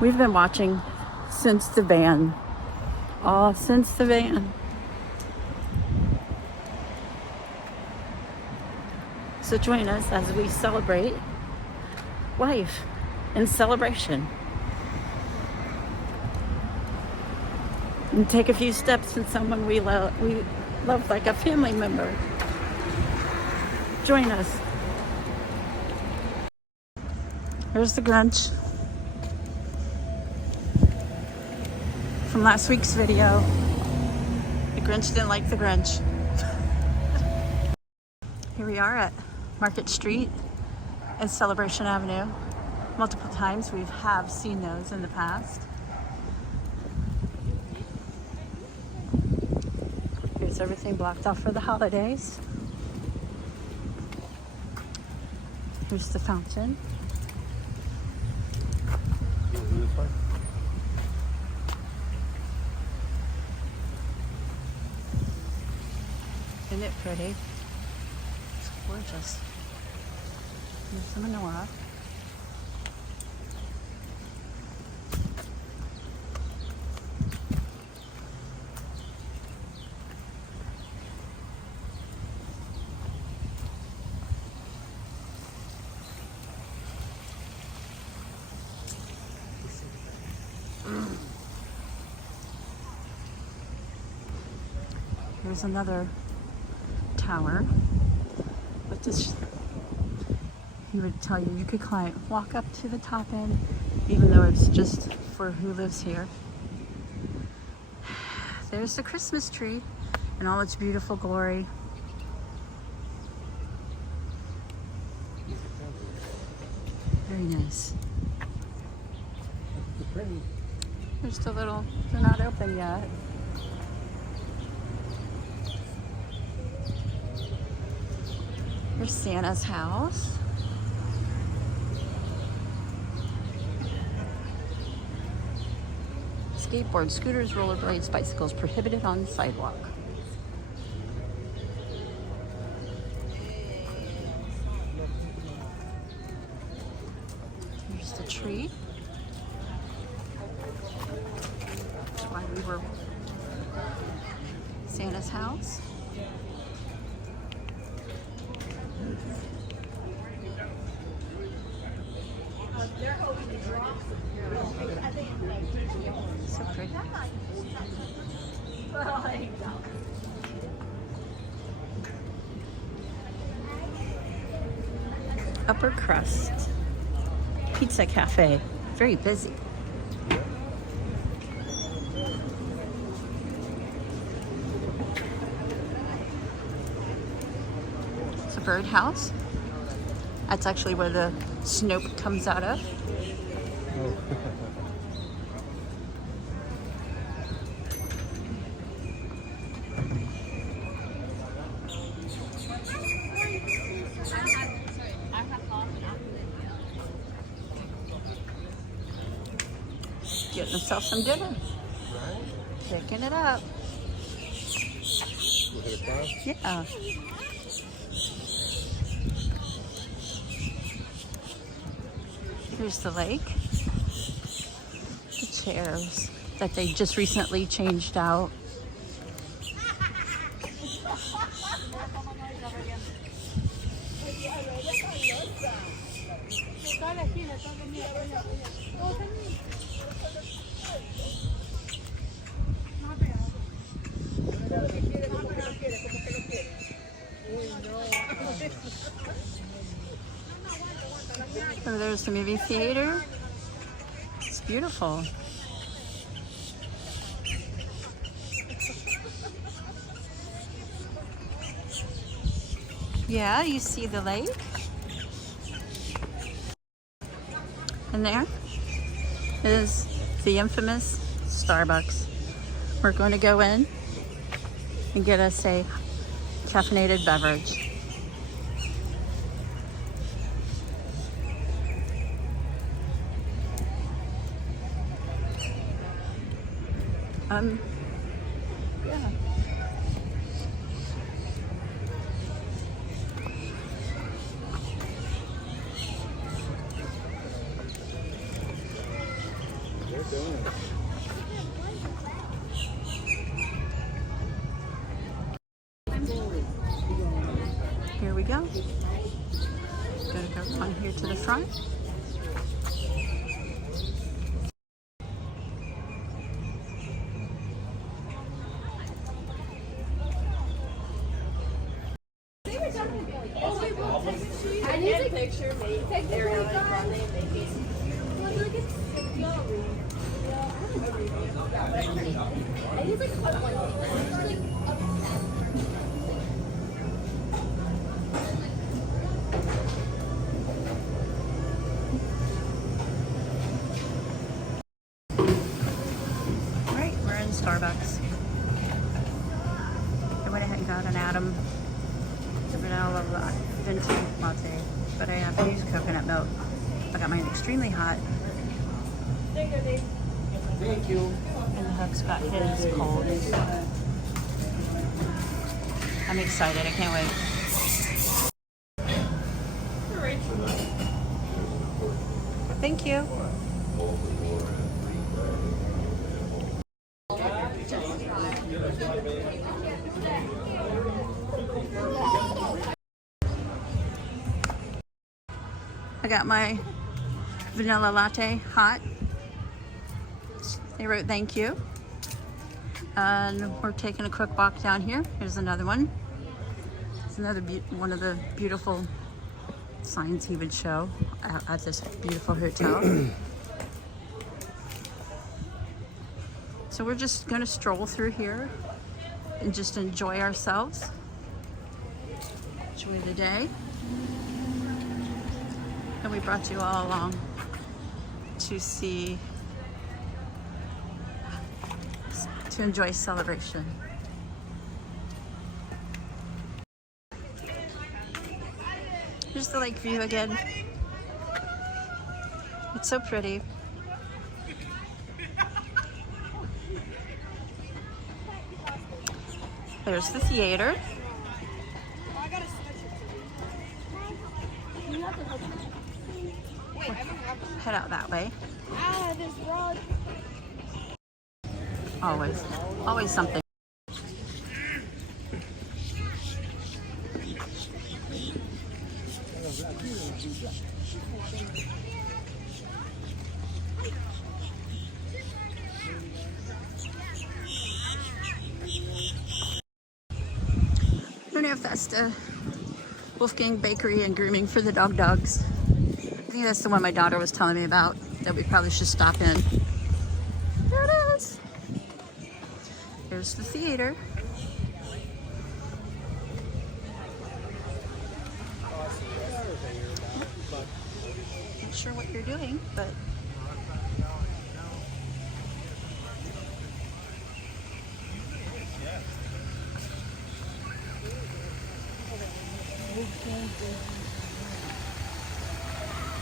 We've been watching since the van. Since the van. So join us as we celebrate life and celebration. And take a few steps in someone we love like a family member. Join us. Here's the Grinch from last week's video. The Grinch didn't like the Grinch. Here we are at Market Street and Celebration Avenue. Multiple times we have seen those in the past. Here's everything blocked off for the holidays. Here's the fountain. Isn't it pretty? It's gorgeous. There's the menorah. Here's another tower with this. He would tell you could walk up to the top end, even though it's just for who lives here. There's the Christmas tree in all its beautiful glory. Very nice. There's the little, they're not open yet. Here's Santa's house. Skateboards, scooters, rollerblades, bicycles prohibited on sidewalk. Here's the tree. That's why we were Santa's house. So pretty. Upper Crust Pizza Cafe. Very busy. It's a birdhouse. That's actually where the Snope comes out of. Getting himself some dinner. Picking it up. Yeah. Here's the lake. The chairs that they just recently changed out. So there's the movie theater. It's beautiful. Yeah, you see the lake. And there is the infamous Starbucks. We're going to go in and get us a caffeinated beverage. Yeah. Gonna go on here to the front. I need a picture made. Take the really Right, we're in Starbucks. I went ahead and got an Adam the vanilla venti latte, but I have to use coconut milk. I got mine extremely hot. Thank you. And the Hub's got his cold. I'm excited, I can't wait. Thank you. I got my vanilla latte hot. They wrote thank you. And we're taking a quick walk down here. Here's another one. It's another one of the beautiful signs he would show at this beautiful hotel. So we're just gonna stroll through here and just enjoy ourselves. Enjoy the day. And we brought you all along to enjoy celebration. Here's the lake view again. It's so pretty. There's the theater. Head out that way. Always something. I don't know if that's the Wolfgang Bakery and Grooming for the dogs. I think that's the one my daughter was telling me about that we probably should stop in. There it is. There's the theater. Not sure what you're doing, but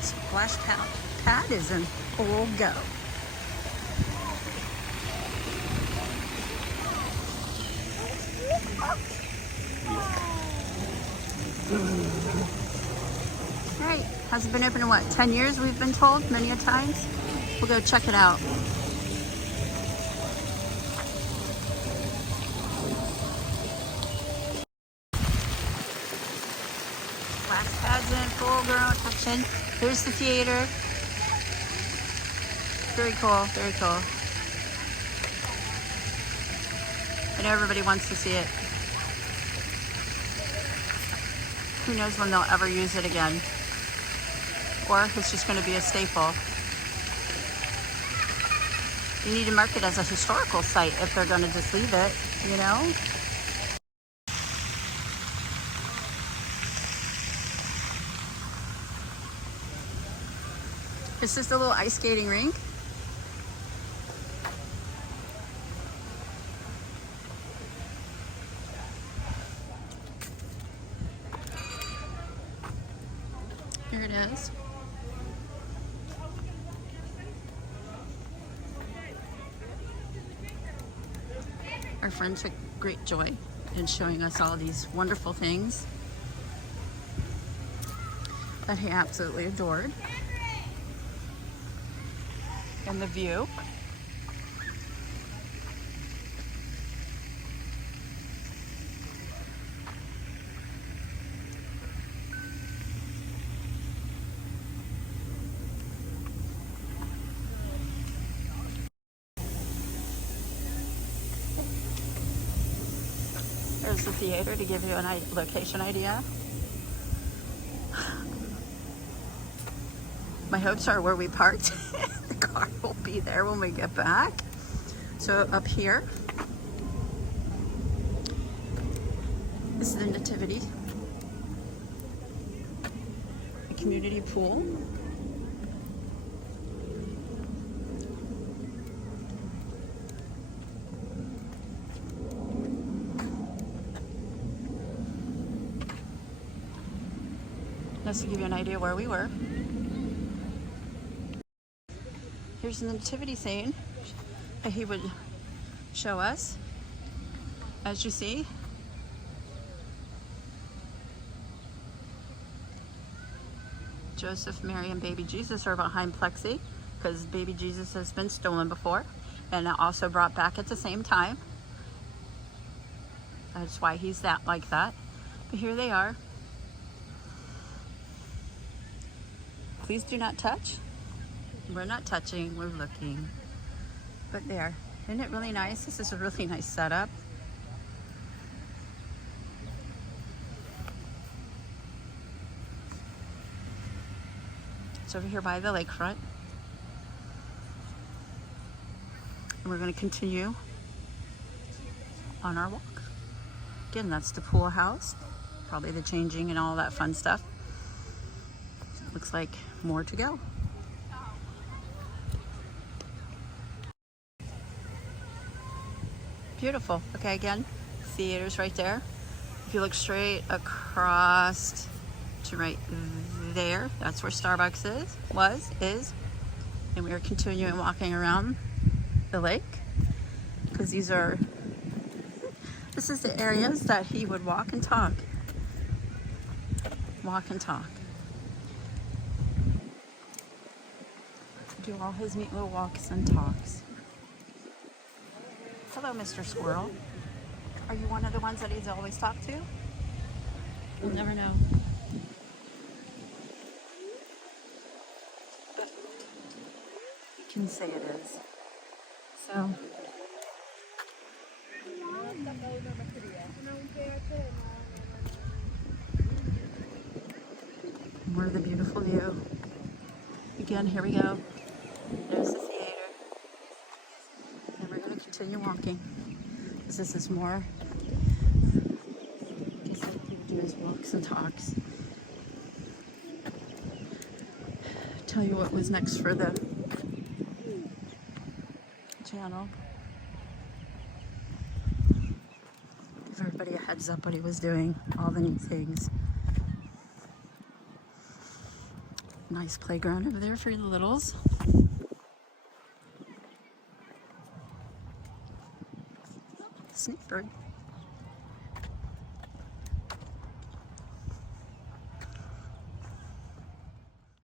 splash pad is in full go. Right, has it been open in what, 10 years we've been told many a times? We'll go check it out. Splash pads in full grown action. Here's the theater. Very cool, very cool. I know everybody wants to see it. Who knows when they'll ever use it again. Or if it's just going to be a staple. You need to mark it as a historical site if they're going to just leave it, you know? Is this the little ice skating rink? Here it is. Our friend took great joy in showing us all these wonderful things that he absolutely adored. And the view. There's the theater to give you a location idea. My hopes are where we parked, the car will be there when we get back. So up here is the Nativity, a community pool. Just to give you an idea where we were. Here's the nativity scene that he would show us. As you see, Joseph, Mary, and baby Jesus are behind plexi because baby Jesus has been stolen before and also brought back at the same time. That's why he's like that. But here they are. Please do not touch. We're not touching, we're looking. But there, isn't it really nice? This is a really nice setup. It's over here by the lakefront. And we're going to continue on our walk. Again, that's the pool house. Probably the changing and all that fun stuff. Looks like more to go. Beautiful. Okay, again, theater's right there. If you look straight across to right there, that's where Starbucks is. And we are continuing walking around the lake because this is the areas that he would walk and talk. Walk and talk. Do all his neat little walks and talks. Hello, Mr. Squirrel. Are you one of the ones that he's always talked to? We'll never know. But you can say it is. So. More of the beautiful view. Again, here we go. There's the theater. And we're going to continue walking. Because this is more, just like he would do his walks and talks. Tell you what was next for the channel. Give everybody a heads up what he was doing. All the neat things. Nice playground over there for the littles. Snake bird.